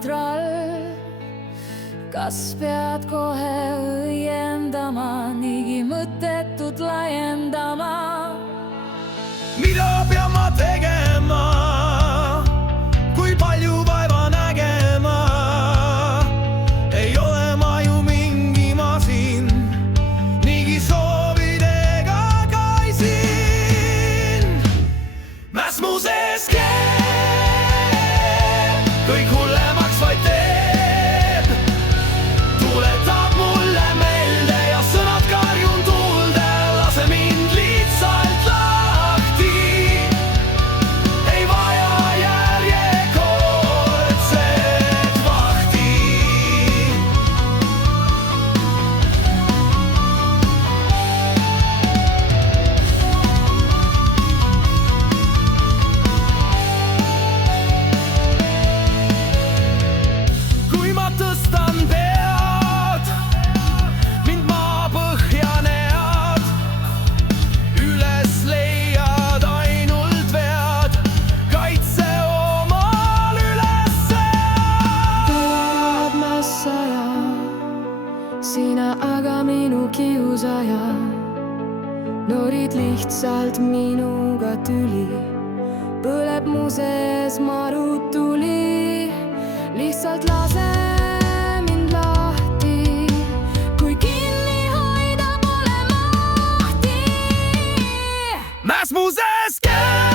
trall. Kas pead kohe õiendama, niigi mõttetut laiendama? Mida pean ma tegema, kui palju vaeva nägema? Ei ole ma ju mingi masin, niigi soovidega kaisin. Mäss mu sees keeb, kõik hullemaks vaid teeb. Tuletab mulle meelde ja sõnad karjun tuulde, lase mind lihtsalt lahti. Ei vaja järjekordset vahti. Kui ma tõstan pead, mind maapõhja nead, üles leiad ainult vead, kaitse omal üles sead. Elad mässaja, sina aga minu kiusaja. Norid lihtsalt minuga tüli, põleb mu sees marutuli. Lihtsalt lase mind lahti, kui kinni hoida pole mahti. Mäss mu sees keeb.